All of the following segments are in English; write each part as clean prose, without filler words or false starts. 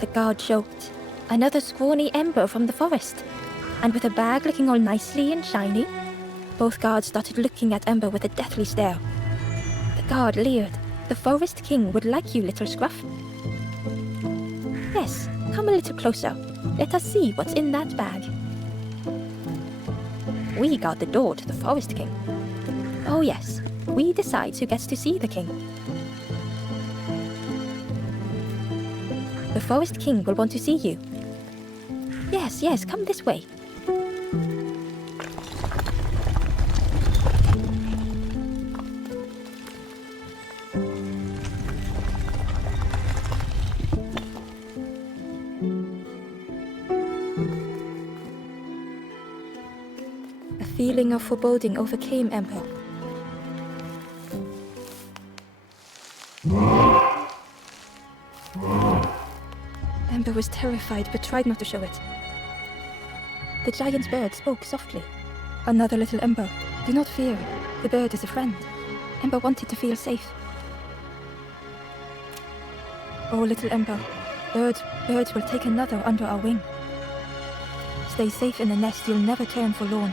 The guard joked. Another scrawny ember from the forest. And with a bag looking all nicely and shiny. Both guards started looking at Ember with a deathly stare. The guard leered. The Forest King would like you, little Scruff. Yes, come a little closer. Let us see what's in that bag. We guard the door to the Forest King. Oh yes, we decide who gets to see the king. The Forest King will want to see you. Yes, come this way. A feeling of foreboding overcame Ember. Ember was terrified but tried not to show it. The giant bird spoke softly. Another little Ember. Do not fear. The bird is a friend. Ember wanted to feel safe. Oh, little Ember. Birds will take another under our wing. Stay safe in the nest, you'll never turn forlorn.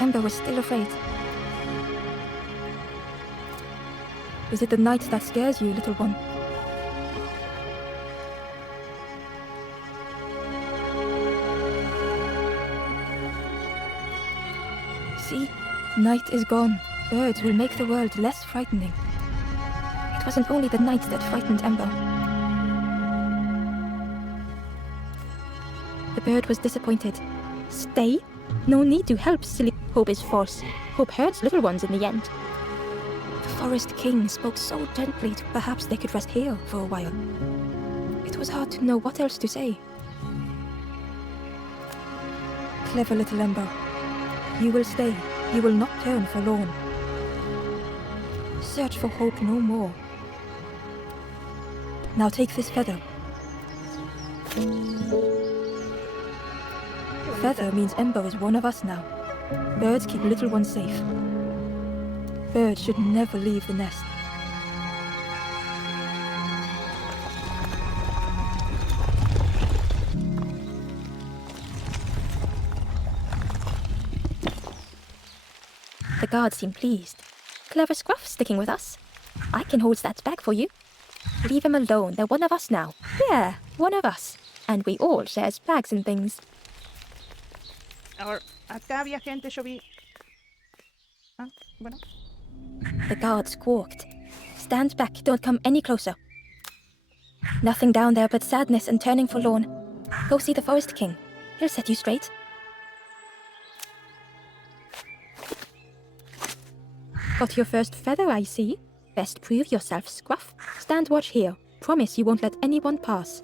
Ember was still afraid. Is it the night that scares you, little one? See, night is gone. Birds will make the world less frightening. It wasn't only the night that frightened Ember. The bird was disappointed. Stay? No need to help, silly. Hope is false. Hope hurts little ones in the end. The Forest King spoke so gently, perhaps they could rest here for a while. It was hard to know what else to say. Clever little Ember. You will stay. You will not turn forlorn. Search for hope no more. Now take this feather. Feather means Ember is one of us now. Birds keep little ones safe. Birds should never leave the nest. The guards seem pleased. Clever Scruff sticking with us. I can hold that bag for you. Leave him alone, they're one of us now. Yeah, one of us. And we all shares bags and things. Ahora, acá había gente, yo vi... Ah, bueno. The guard squawked. Stand back, don't come any closer. Nothing down there but sadness and turning forlorn. Go see the Forest King. He'll set you straight. Got your first feather, I see. Best prove yourself, Scruff. Stand watch here. Promise you won't let anyone pass.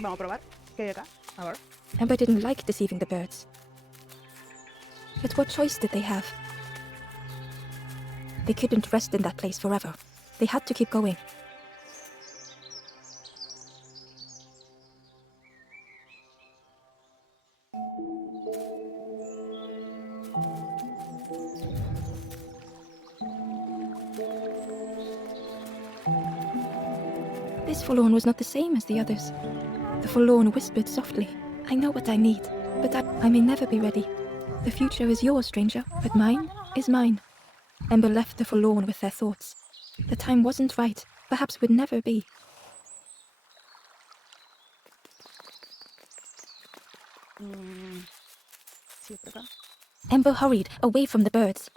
Vamos a probar. ¿Qué hay acá? A ver. Ember didn't like deceiving the birds. But what choice did they have? They couldn't rest in that place forever. They had to keep going. This forlorn was not the same as the others. The forlorn whispered softly, I know what I need, but I may never be ready. The future is yours, stranger, but mine is mine. Ember left the forlorn with their thoughts. The time wasn't right, perhaps would never be. Sí, por acá. Ember hurried away from the birds.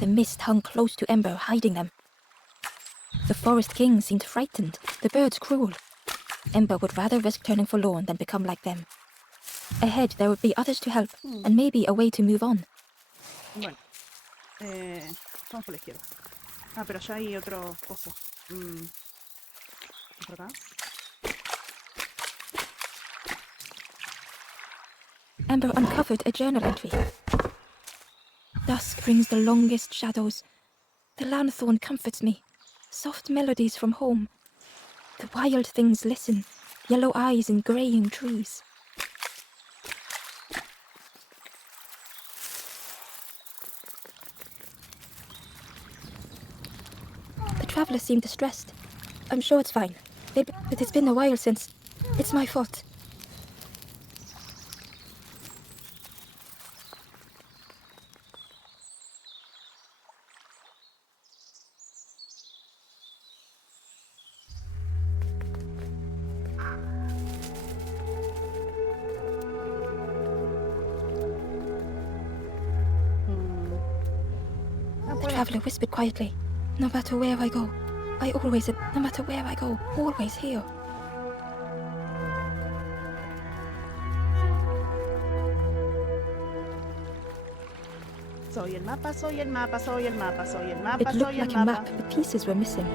The mist hung close to Ember, hiding them. The Forest King seemed frightened, the birds cruel. Ember would rather risk turning forlorn than become like them. Ahead, there would be others to help, and maybe a way to move on. Bueno. Vamos por la izquierda. Ah, pero allá hay otro coso. ¿Por acá? Ember uncovered a journal entry. Dusk brings the longest shadows. The lanthorn comforts me. Soft melodies from home. The wild things listen. Yellow eyes in greying trees. traveler seemed distressed. I'm sure it's fine. But it's been a while since... It's my fault. The traveler whispered quietly. No matter where I go, no matter where I go, always here. Soy el mapa, soy el mapa, soy el mapa, soy el mapa, It looked soy el like a mapa. map, but pieces were missing.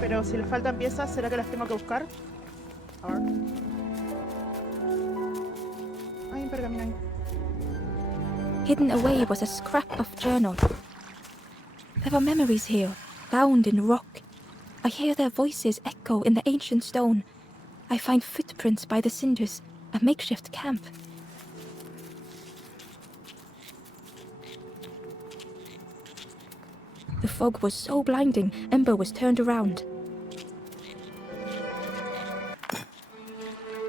Pero si le faltan piezas, ¿será que las tengo que buscar? A ver. Hay un pergamino ahí. Hidden away was a scrap of journal. There are memories here, bound in rock. I hear their voices echo in the ancient stone. I find footprints by the cinders, a makeshift camp. The fog was so blinding, Ember was turned around.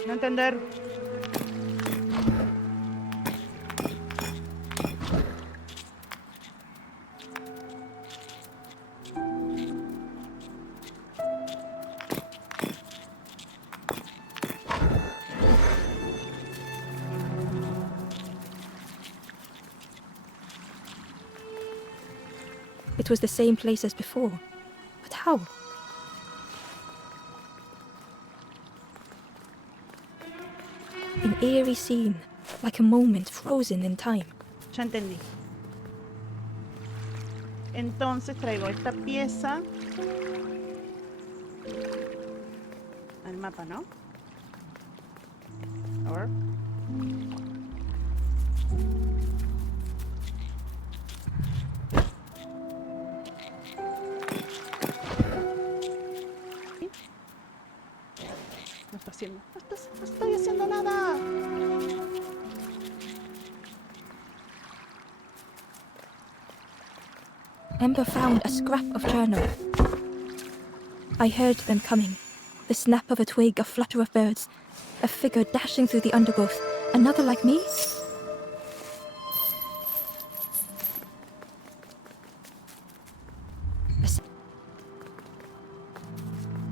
No entender. It was the same place as before. But how? An eerie scene, like a moment frozen in time. Ya entendí. Entonces traigo esta pieza al mapa, ¿no? A ver. No está haciendo. No estoy haciendo nada. Ember found a scrap of journal. I heard them coming. The snap of a twig, a flutter of birds, a figure dashing through the undergrowth. Another like me?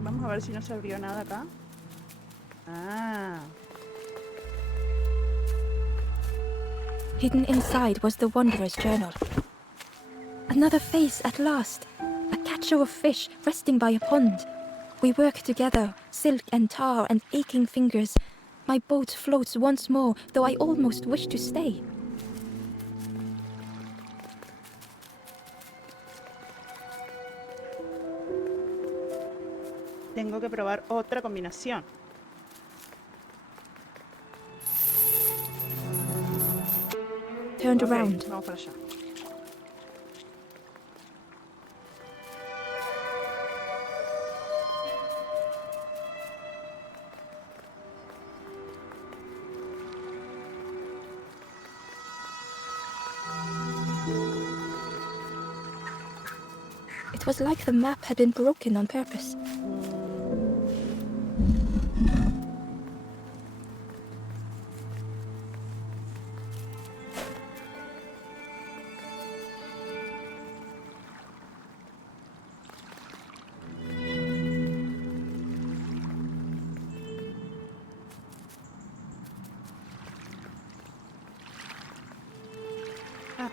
Vamos a ver si no se abrió nada acá. Ah. Hidden inside was the Wanderer's journal. Another face at last. A catcher of fish resting by a pond. We work together, silk and tar and aching fingers. My boat floats once more, though I almost wish to stay. Tengo que probar otra combinación. Turned Ok, around. vamos para allá. It was like the map had been broken on purpose. Ah.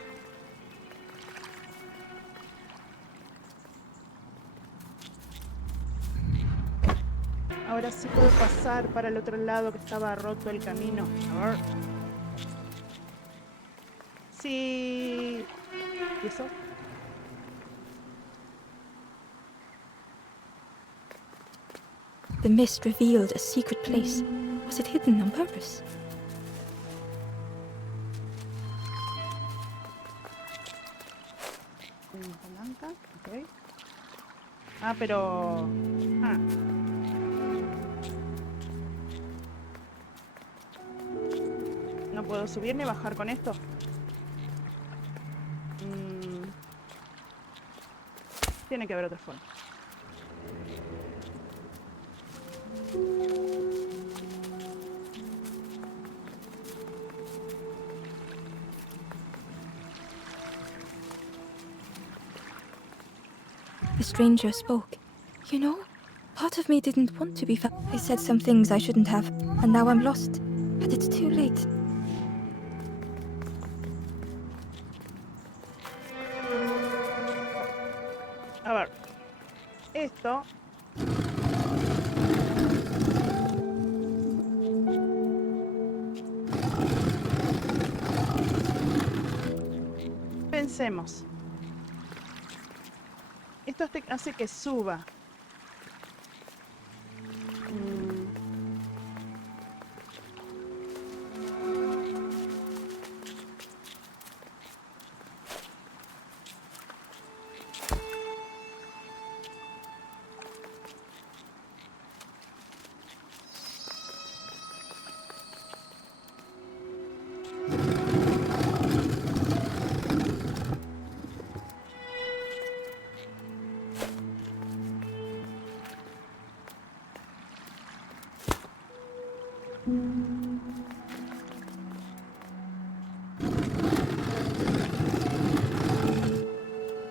Ahora sí puedo pasar para el otro lado que estaba roto el camino. A ver. Sí. ¿Y eso? The mist revealed a secret place. Was it hidden on purpose? Una palanca. Ok. Ah, pero... Ah. No puedo subir ni bajar con esto. Tiene que haber otra forma. The stranger spoke. You know, part of me didn't want to be found. I said some things I shouldn't have, and now I'm lost. But it's too late. A ver. Esto... Pensemos. Esto hace que suba.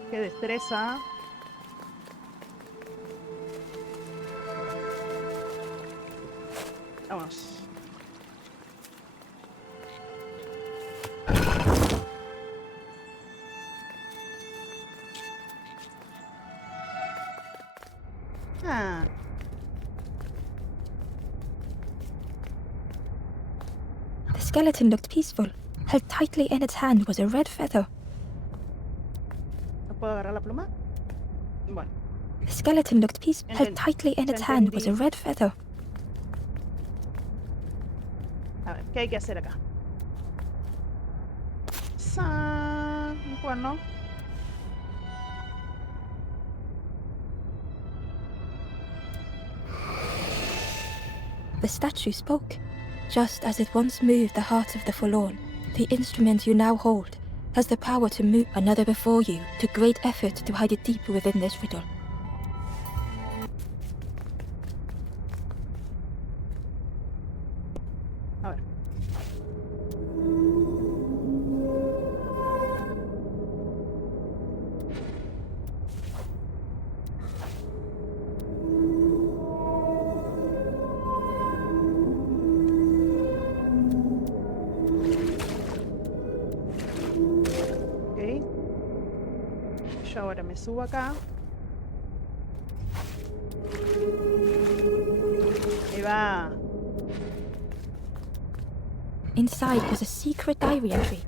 Qué destreza. Vamos. Ah. The skeleton looked peaceful. Held tightly in its hand was a red feather. ¿No puedo agarrar la pluma? Bueno. The skeleton looked peaceful. Held tightly in its hand was a red feather. A ver, ¿qué hay que hacer acá? Un cuerno. The statue spoke. Just as it once moved the heart of the forlorn, the instrument you now hold has the power to move another before you to great effort to hide it deep within this riddle. A ver. Ok. Yo ahora me subo acá. Ahí va. Inside was a secret diary entry.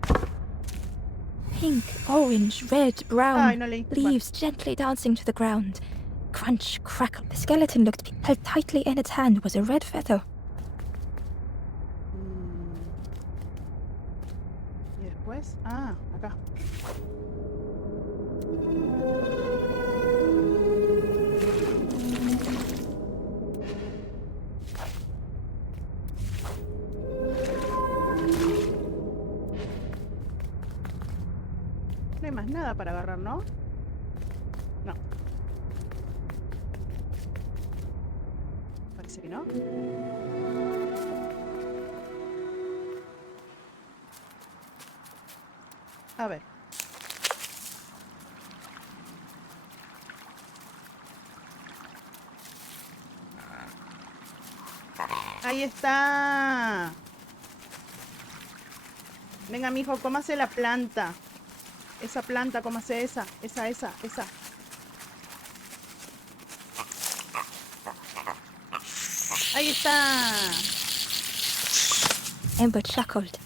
Pink, orange, red, brown, Ay, no leí. leaves gently dancing to the ground. Crunch, crackle. The skeleton looked held tightly in its hand was a red feather. ¿Y después? Ah, acá. No hay más nada para agarrar, ¿no? No. Parece que no. A ver. Ahí está. Venga, mijo, cómase la planta. Esa planta, cómase esa. Esa. Ahí está. Ember chuckled.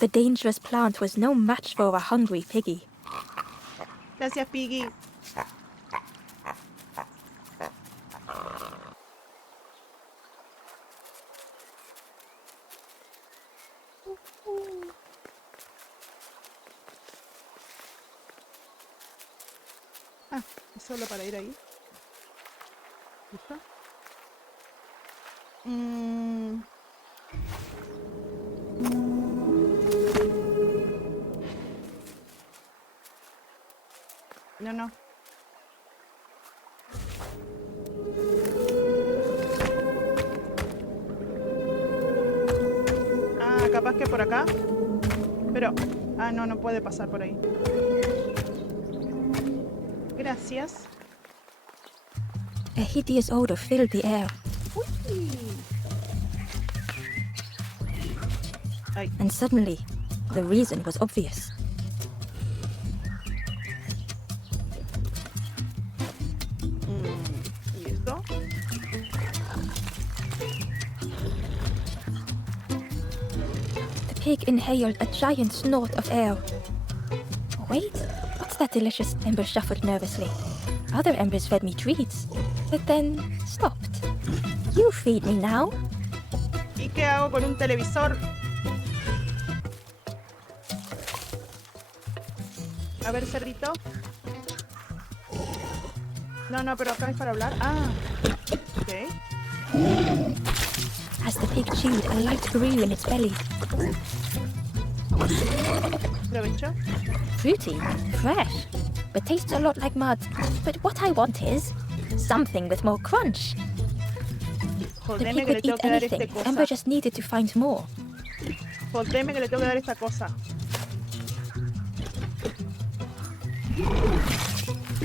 The dangerous plant was no match for a hungry piggy. Gracias, Piggy. Ah, es solo para ir ahí. ¿Listo? Mm. No. Ah, capaz que por acá. Pero... Ah, no puede pasar por ahí. Gracias. A hideous odor filled the air, Ay. and suddenly, the reason was obvious. ¿Y esto? The pig inhaled a giant snort of air. Wait, what's that delicious? Ember shuffled nervously. Other embers fed me treats, but then stopped. You feed me now. ¿Y qué hago con un televisor? A ver, cerdito. No, pero acá es para hablar. Ah, ok. As the pig chewed, a light grew in its belly. Provecho. Fruity, fresh, but tastes a lot like mud. But what I want is something with more crunch. The Jodeme pig que le would tengo eat que dar este anything. cosa. Ember just needed to find more. Jodeme que le tengo que dar esta cosa.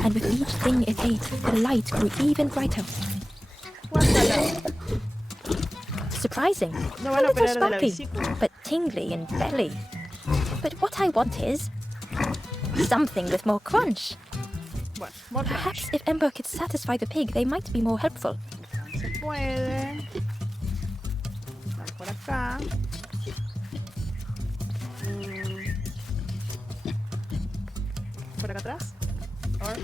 And with each thing it ate, the light grew even brighter. Guárdala. Surprising. No A van a little operar de la sparkly, vesícula. but tingly in belly. But what I want is something with more crunch. Bueno, more Perhaps crunch. if Ember could satisfy the pig, they might be more helpful. Se puede. Vamos por acá. Por acá atrás. Or.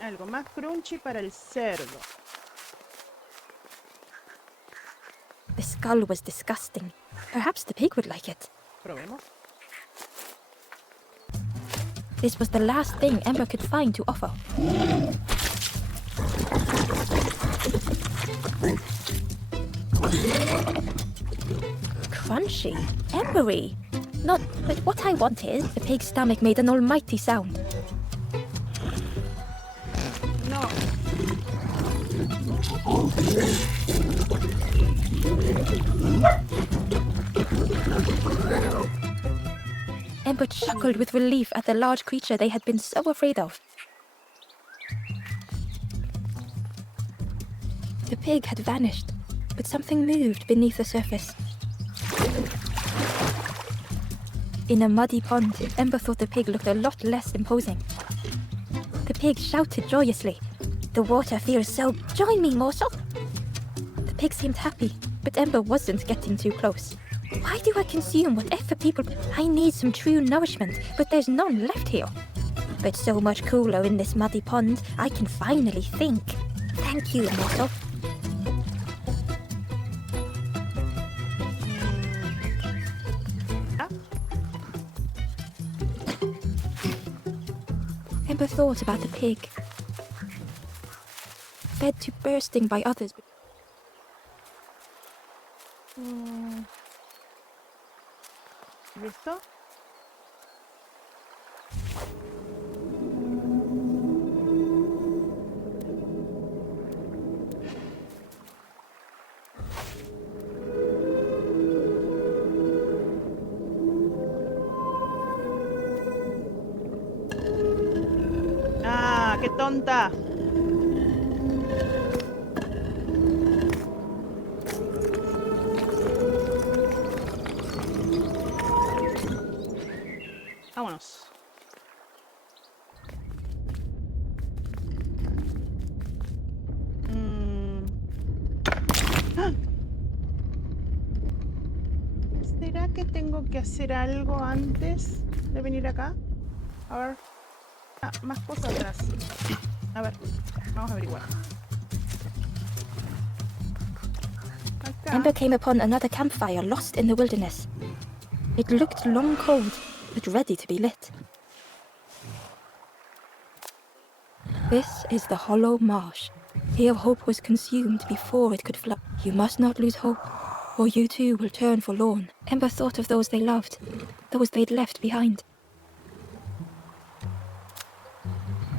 Algo más crunchy para el cerdo. The skull was disgusting. Perhaps the pig would like it. Probemos. This was the last thing Ember could find to offer. Crunchy, embery. Not, but what I want is, the pig's stomach made an almighty sound. No. Ember chuckled with relief at the large creature they had been so afraid of. The pig had vanished, but something moved beneath the surface. In a muddy pond, Ember thought the pig looked a lot less imposing. The pig shouted joyously. The water feels so... Join me, morsel! The pig seemed happy, but Ember wasn't getting too close. Why do I consume whatever people... I need some true nourishment, but there's none left here. But so much cooler in this muddy pond, I can finally think. Thank you, morsel. Ember thought about the pig. Fed to bursting by others. ¿Listo? ¡Ah, qué tonta! Vámonos. ¡Ah! ¿Será que tengo que hacer algo antes de venir acá? A ver. Ah, más cosas atrás. A ver, vamos a averiguar. Acá. Ember came upon another campfire lost in the wilderness. It looked long cold, but ready to be lit. This is the Hollow Marsh. Here hope was consumed before it could flow. You must not lose hope, or you too will turn forlorn. Ember thought of those they loved, those they'd left behind.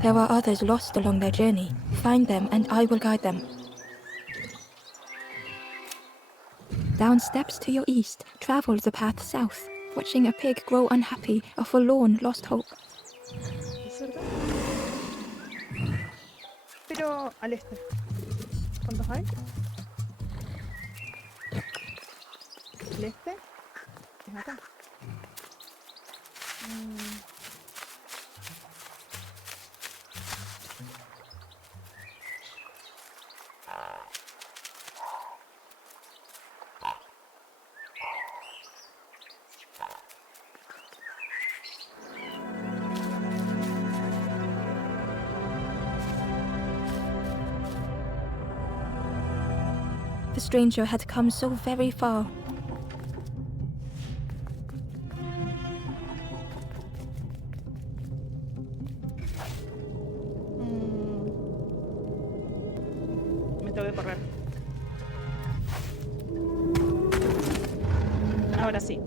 There are others lost along their journey. Find them and I will guide them. Down steps to your east, travel the path south, watching a pig grow unhappy, a forlorn lost hope. ¿Es verdad? Pero al este. ¿Cuántos hay? El este es acá. The stranger had come so very far. Me tengo que correr. Ahora sí.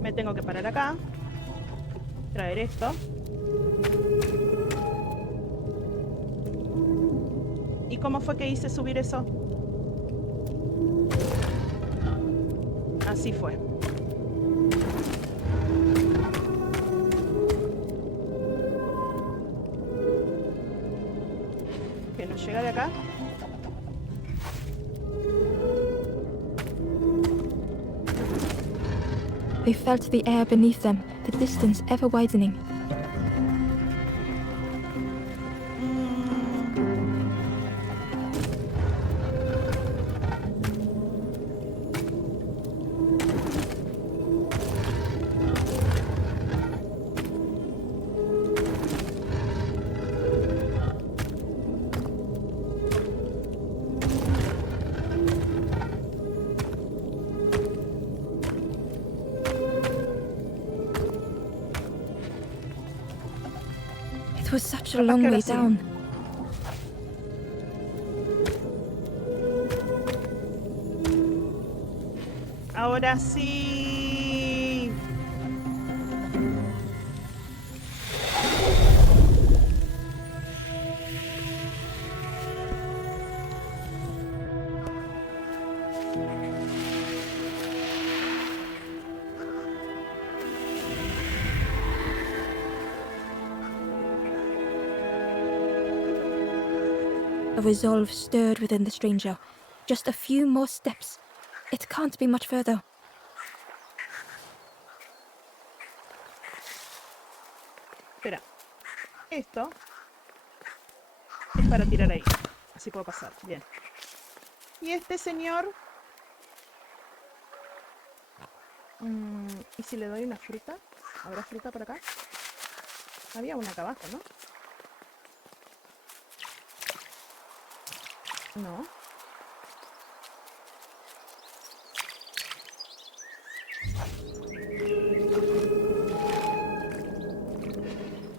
Me tengo que parar acá. Traer esto. ¿Y cómo fue que hice subir eso? Así fue. Que nos llega de acá. They felt the air beneath them, the distance ever widening. It was such a long way down. Ahora sí. A resolve stirred within the stranger. Just a few more steps. It can't be much further. Espera. Esto es para tirar ahí. Así puedo pasar. Bien. Y este señor... ¿y si le doy una fruta? ¿Habrá fruta por acá? Había una acá abajo, ¿no? No.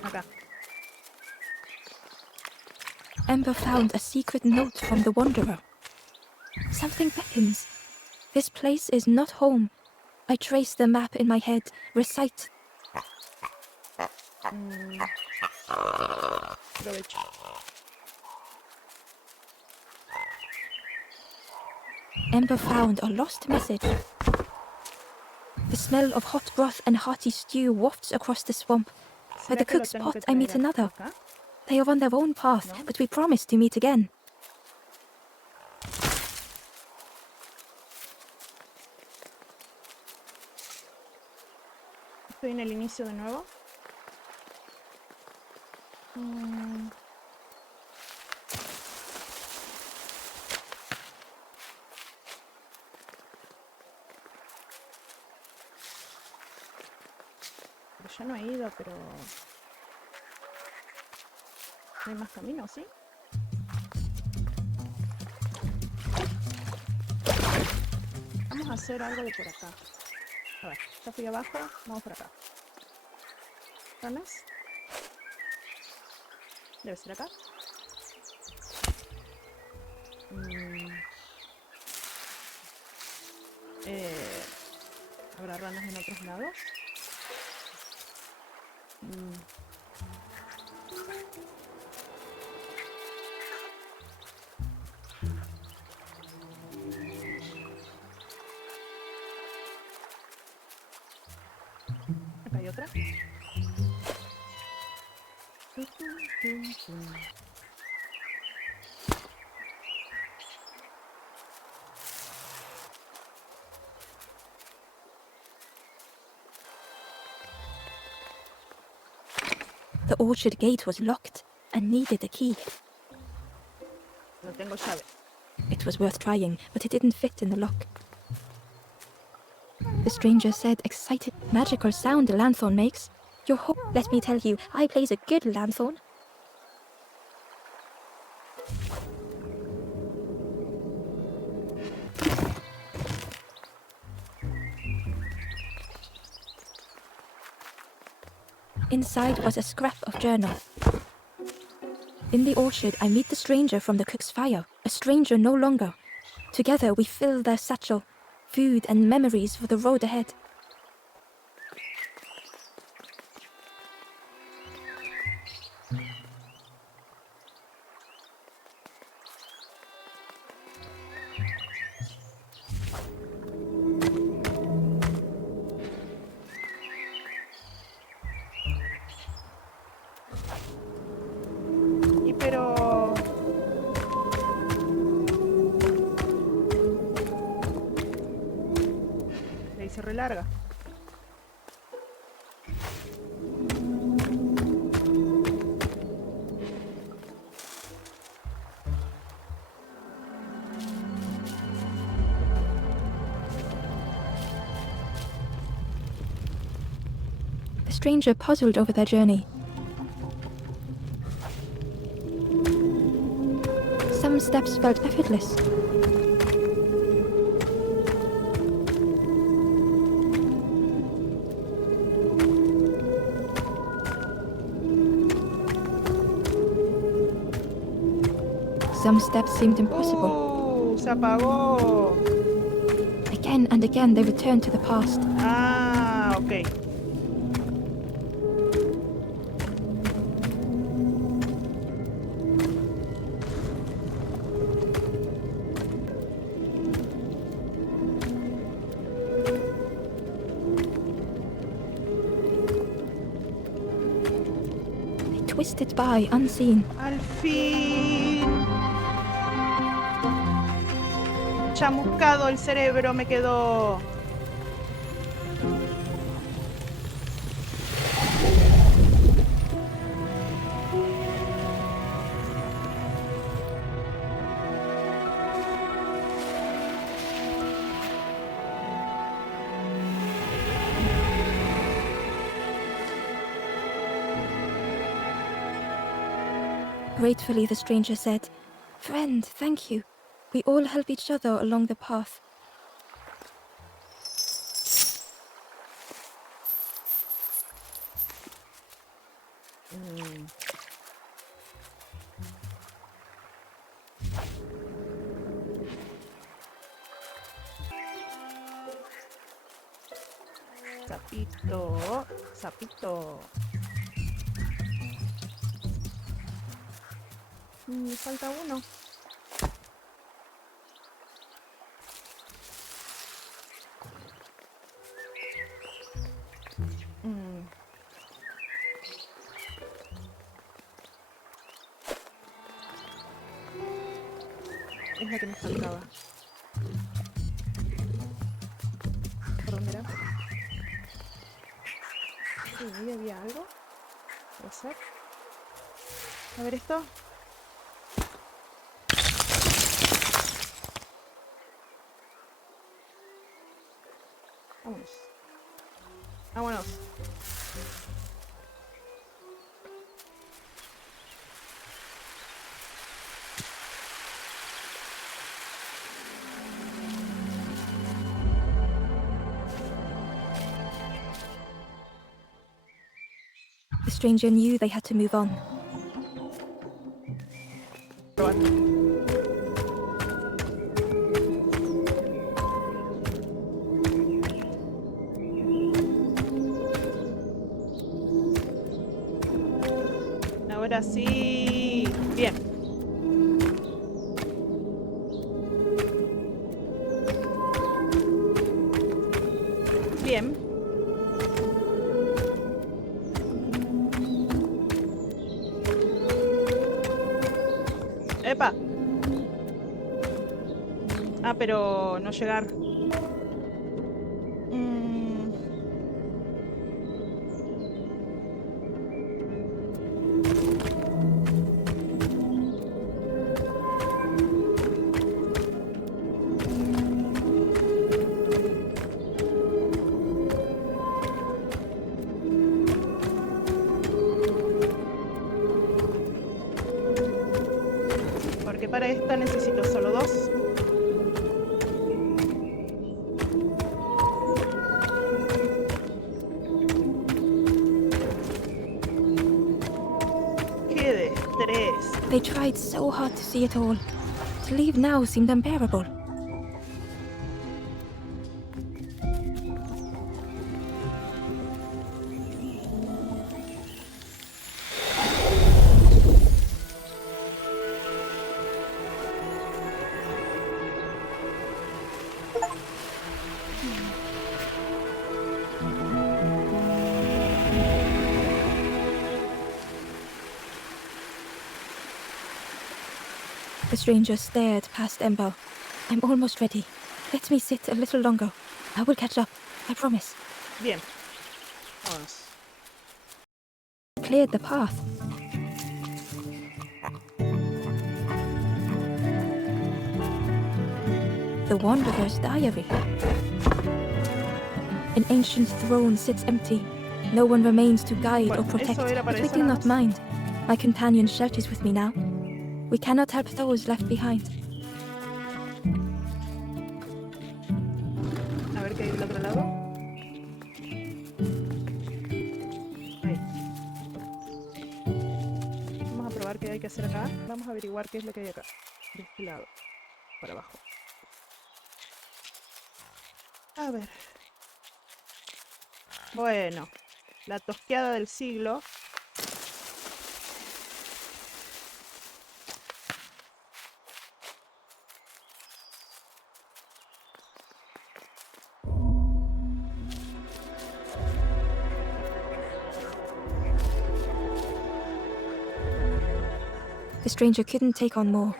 Acá. Ember found a secret note from the Wanderer. Something beckons. This place is not home. I trace the map in my head, recite. Aprovecho. Ember found a lost message. The smell of hot broth and hearty stew wafts across the swamp. By the ¿Será que lo cook's tengo pot que I meet traer another. acá? They are on their own path, No. but we promise to meet again. Estoy en el inicio de nuevo. Pero ya no he ido, pero... ¿No hay más camino, sí? Vamos a hacer algo de por acá. A ver, ya fui abajo. Vamos por acá. ¿Ranas? Debe ser acá. ¿Habrá ranas en otros lados? Acá hay otra. The orchard gate was locked and needed a key. No tengo llave. It was worth trying, but it didn't fit in the lock. The stranger said, excited, magical sound a lanthorn makes. Let me tell you, I plays a good lanthorn. Inside was a scrap of journal. In the orchard, I meet the stranger from the cook's fire, a stranger no longer. Together we fill their satchel, food and memories for the road ahead. Y pero... Le hice re larga. The stranger puzzled over their journey. Some steps felt effortless. Some steps seemed impossible. Se apagó. Again and again they returned to the past. Ah, ok. They twisted by unseen. Al fin. Chamuscado el cerebro me quedó. Gratefully, the stranger said, "Friend, thank you. We all help each other along the path." Sapito, sapito. Falta uno. Es la que me faltaba. ¿Por dónde era? Sí, ahí había algo. ¿Puede ser? A ver esto. Vámonos. Vámonos. stranger knew they had to move on. Probar. Ahora sí. Bien. Bien. ¡Epa! Ah, pero no llegar. Porque para esta necesito solo 2. ¡Qué destrés! They tried so hard to see it all. To leave now seemed unbearable. The stranger stared past Ember. I'm almost ready. Let me sit a little longer. I will catch up. I promise. Bien. Vamos. Cleared the path. The Wanderer's Diary. An ancient throne sits empty. No one remains to guide or Bueno, protect, eso era para but we eso do nada not más. mind. My companion shelters with me now. We cannot help those left behind. A ver qué hay del otro lado. Ahí. Vamos a probar qué hay que hacer acá. Vamos a averiguar qué es lo que hay acá. De este lado. Para abajo. A ver. Bueno. La tosqueada del siglo. The stranger couldn't take on more.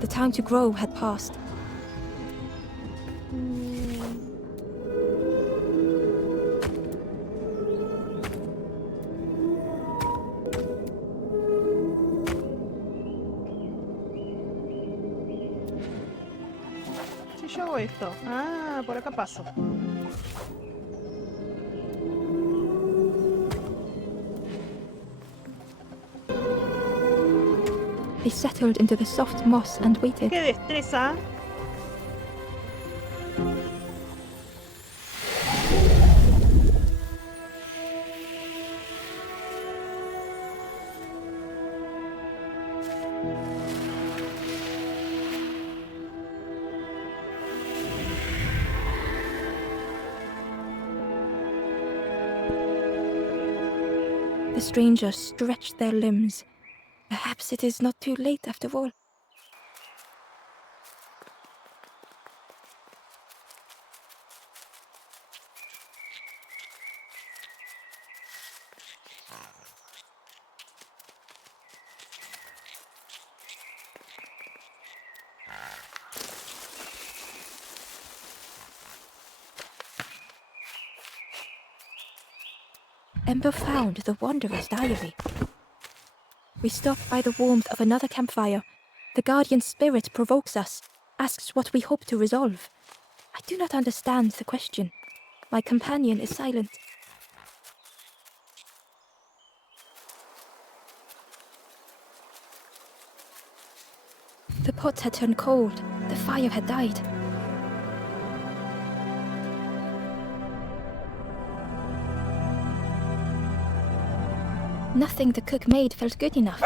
The time to grow had passed. Si yo hago esto. Ah, por acá paso. They settled into the soft moss and waited. ¡Qué destreza! The stranger stretched their limbs. Perhaps it is not too late after all. Ember found the Wanderer's Diary. We stop by the warmth of another campfire. The guardian spirit provokes us, asks what we hope to resolve. I do not understand the question. My companion is silent. The pot had turned cold. The fire had died. Nothing the cook made felt good enough.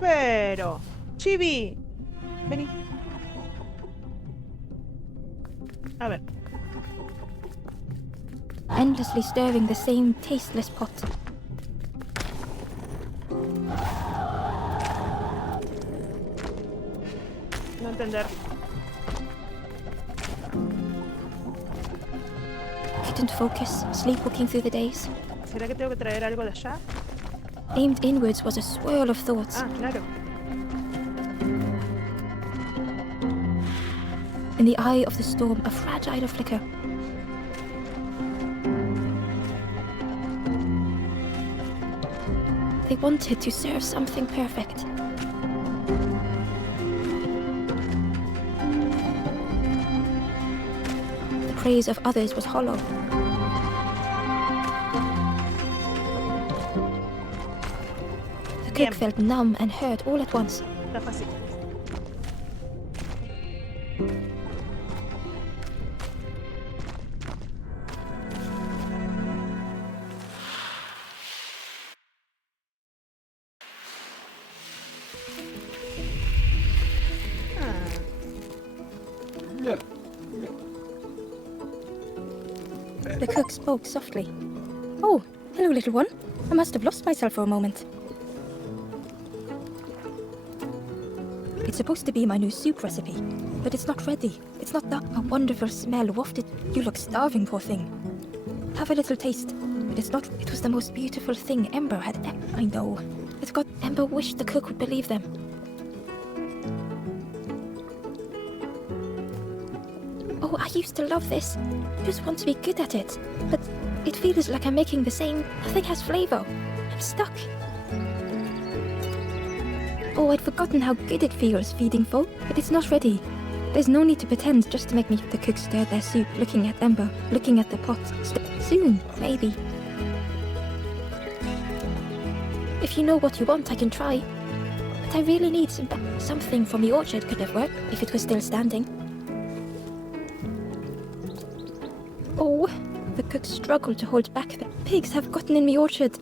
Pero... Chibi. Vení. A ver. Endlessly stirring the same tasteless pot. No entender. Couldn't focus, sleepwalking through the days. ¿Será que tengo que traer algo de allá? Aimed inwards was a swirl of thoughts. Ah, claro. In the eye of the storm, a fragile flicker. They wanted to serve something perfect. The praise of others was hollow. The cook Bien. felt numb and hurt all at once. Está fácil. The cook spoke softly. Oh, hello, little one. I must have lost myself for a moment. It's supposed to be my new soup recipe, but it's not ready. It's not that. A wonderful smell wafted. You look starving, poor thing. Have a little taste. But it's not. It was the most beautiful thing Ember had I know. But God, Ember wished the cook would believe them. Oh, I used to love this. I just want to be good at it. But it feels like I'm making the same. Nothing has flavor. I'm stuck. Oh, I'd forgotten how good it feels feeding folk, but it's not ready. There's no need to pretend just to make me. The cook stirred their soup, looking at Ember, looking at the pot. Soon, maybe. If you know what you want, I can try. But I really need something from the orchard could have worked if it was still standing. Oh, the cook struggled to hold back. The pigs have gotten in me orchard.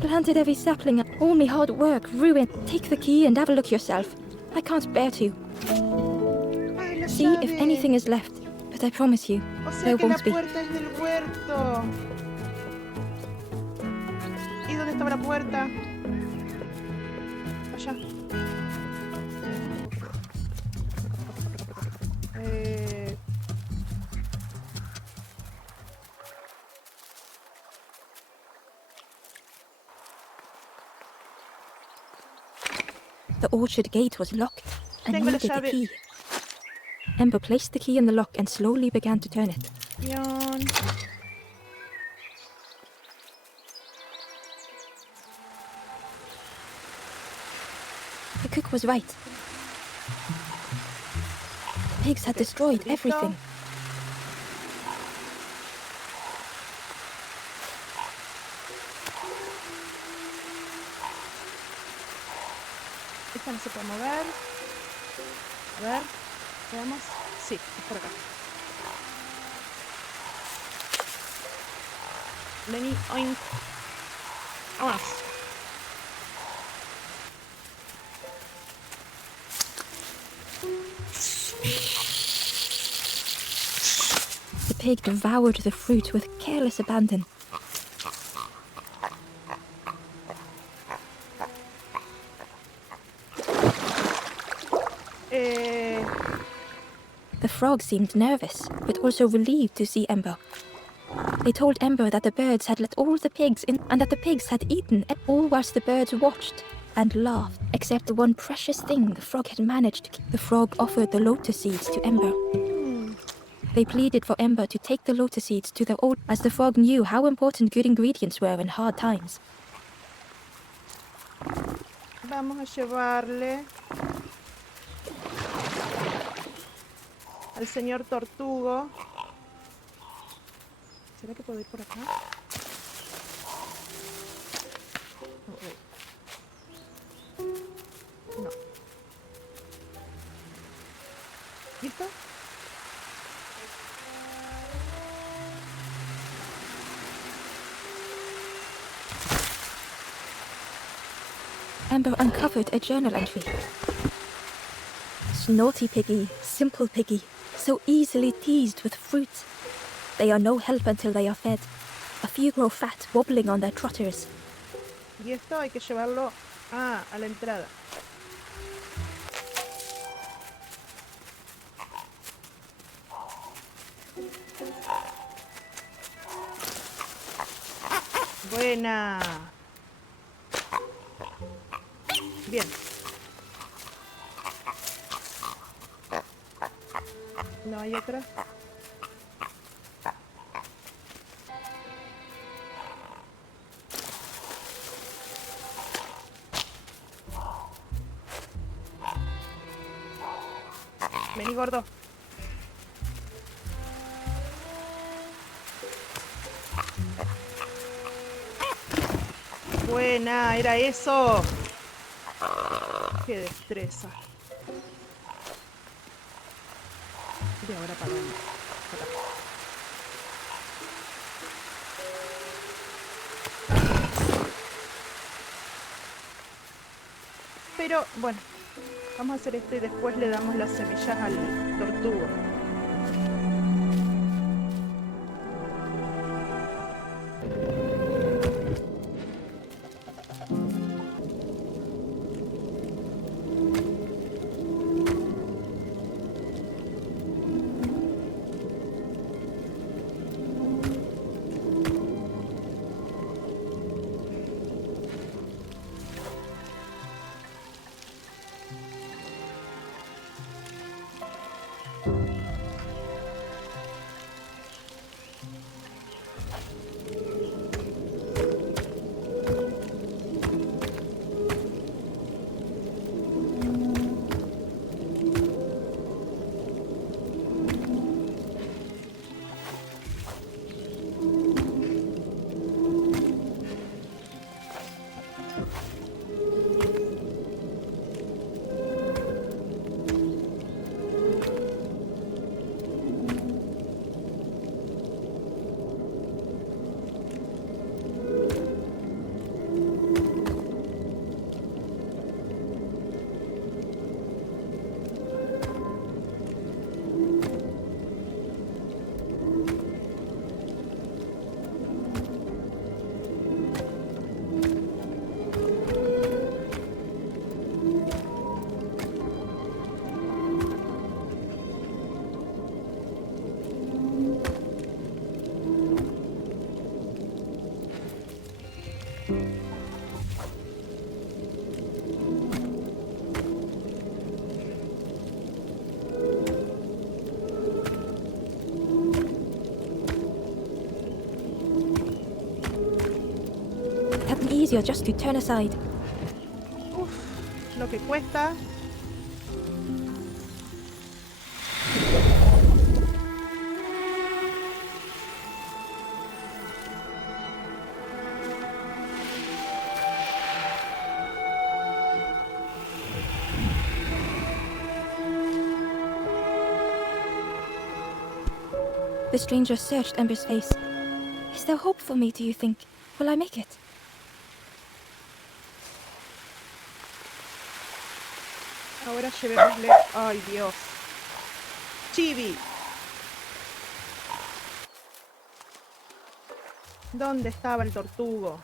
Planted every sapling. All me hard work ruined. Take the key and have a look yourself. I can't bear to. Ay, la See if llave. anything is left. But I promise you, O sea there que la won't be. puerta es del huerto. ¿Y dónde estaba la puerta? Allá. The orchard gate was locked and Tengo la needed a llave. key. Ember placed the key in the lock and slowly began to turn it. Guión. The cook was right. The pigs had destroyed everything. Esta no se puede mover. A ver, veamos. Sí, es por acá. Vení, oink. Vámonos. The pig devoured the fruit with careless abandon. The frog seemed nervous, but also relieved to see Ember. They told Ember that the birds had let all the pigs in and that the pigs had eaten it all whilst the birds watched and laughed, except the one precious thing the frog had managed to keep. The frog offered the lotus seeds to Ember. They pleaded for Ember to take the lotus seeds to their old, as the frog knew how important good ingredients were in hard times. Vamos a llevarle al señor Tortugo. ¿Será que puedo ir por acá? No, wait. No. ¿Listo? Amber uncovered a journal entry. Naughty piggy, simple piggy, so easily teased with fruit. They are no help until they are fed. A few grow fat, wobbling on their trotters. Y esto hay que llevarlo a la entrada. Buena. Bien. No hay otra. Vení, gordo. Buena, era eso. Qué destreza. Y ahora para dónde. Acá. Pero bueno, vamos a hacer esto y después le damos las semillas al tortugo. That'd be easier just to turn aside. Uf, lo que cuesta. The stranger searched Ember's face. Is there hope for me, do you think? Will I make it? Ahora llevémosle... ¡Ay, Dios! Chibi. ¿Dónde estaba el tortugo?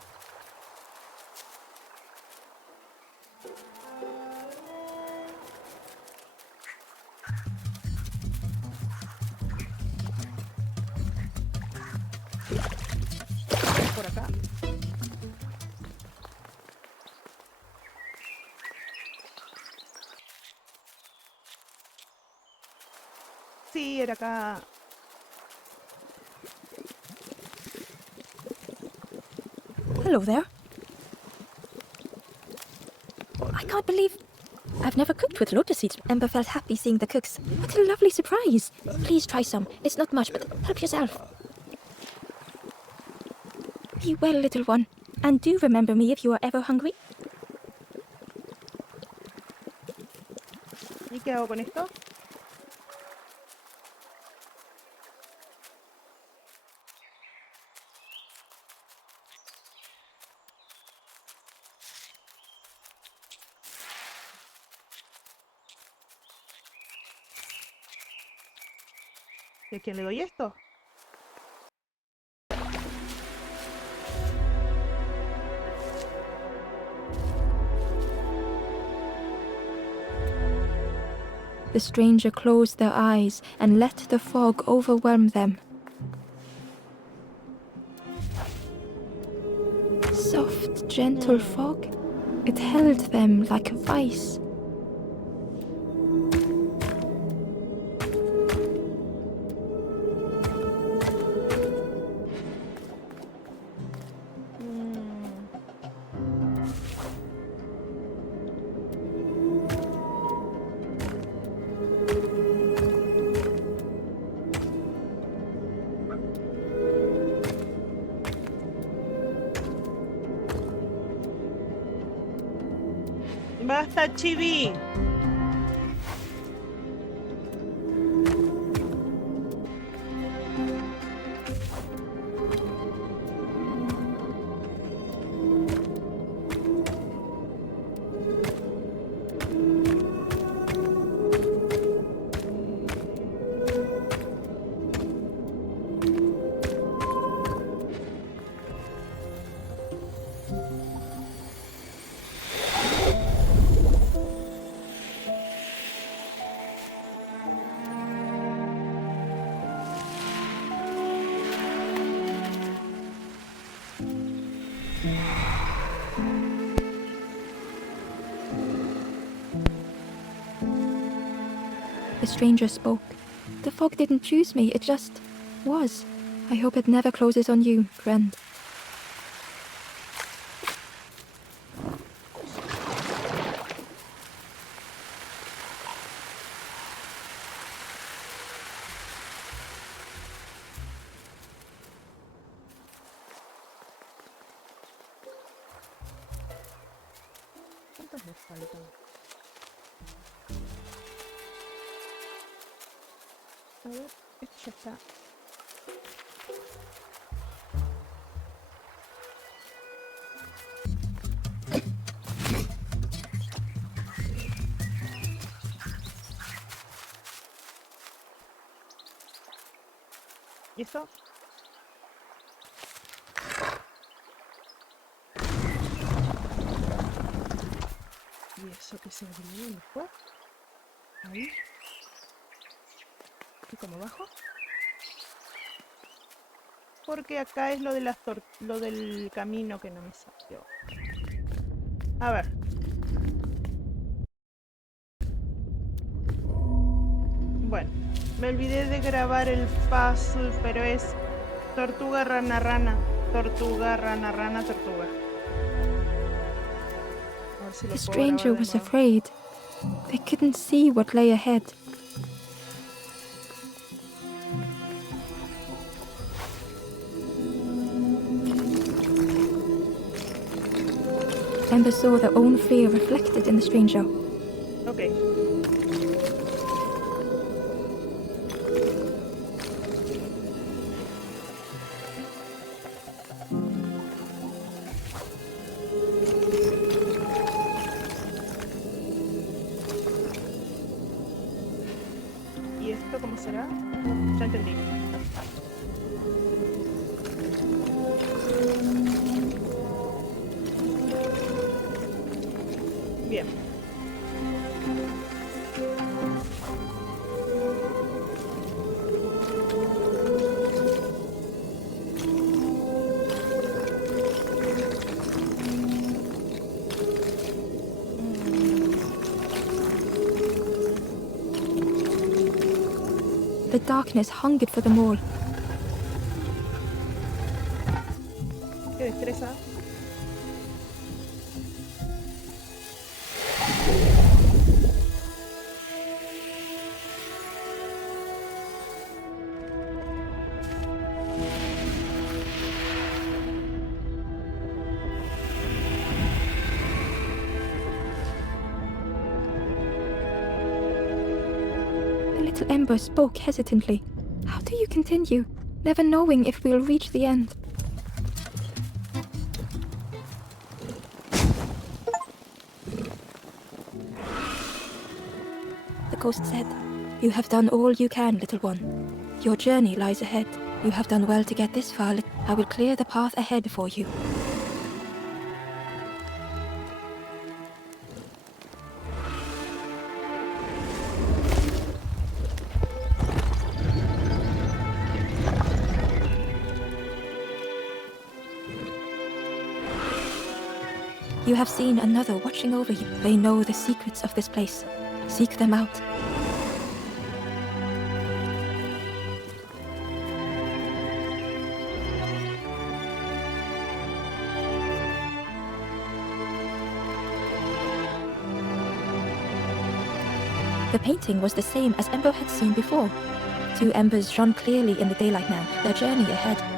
Por acá. Sí, era acá. Hello there. I can't believe... I've never cooked with lotus seeds. Ember felt happy seeing the cooks. What a lovely surprise. Please try some. It's not much, but help yourself. Be well, little one. And do remember me if you are ever hungry. ¿Y qué hago con esto? ¿Y a quién le doy esto? The stranger closed their eyes and let the fog overwhelm them. Soft, gentle fog. It held them like a vice. ¡Basta, Chibi! The stranger spoke. The fog didn't choose me, it just was. I hope it never closes on you, friend. ¿Cuántos me faltan? A ver, esto ya está. ¿Y esto? ¿Y eso que se abrió después? Ahí. ¿Y cómo bajo? Porque acá es lo de lo del camino que no me salió. A ver. Bueno, me olvidé de grabar el puzzle, pero es tortuga, rana, rana. Tortuga, rana, rana, tortuga. A ver si lo The puedo stranger grabar de was nuevo. afraid. They couldn't see what lay ahead. Ember saw their own fear reflected in the stranger. Ok. ¿Y esto cómo será? Ya entendí. Bien. The darkness hungered for them all. Qué destreza. The little Ember spoke hesitantly. How do you continue, never knowing if we'll reach the end? The ghost said, "You have done all you can, little one. Your journey lies ahead. You have done well to get this far. I will clear the path ahead for you. You have seen another watching over you. They know the secrets of this place. Seek them out. The painting was the same as Ember had seen before. Two embers shone clearly in the daylight now, their journey ahead.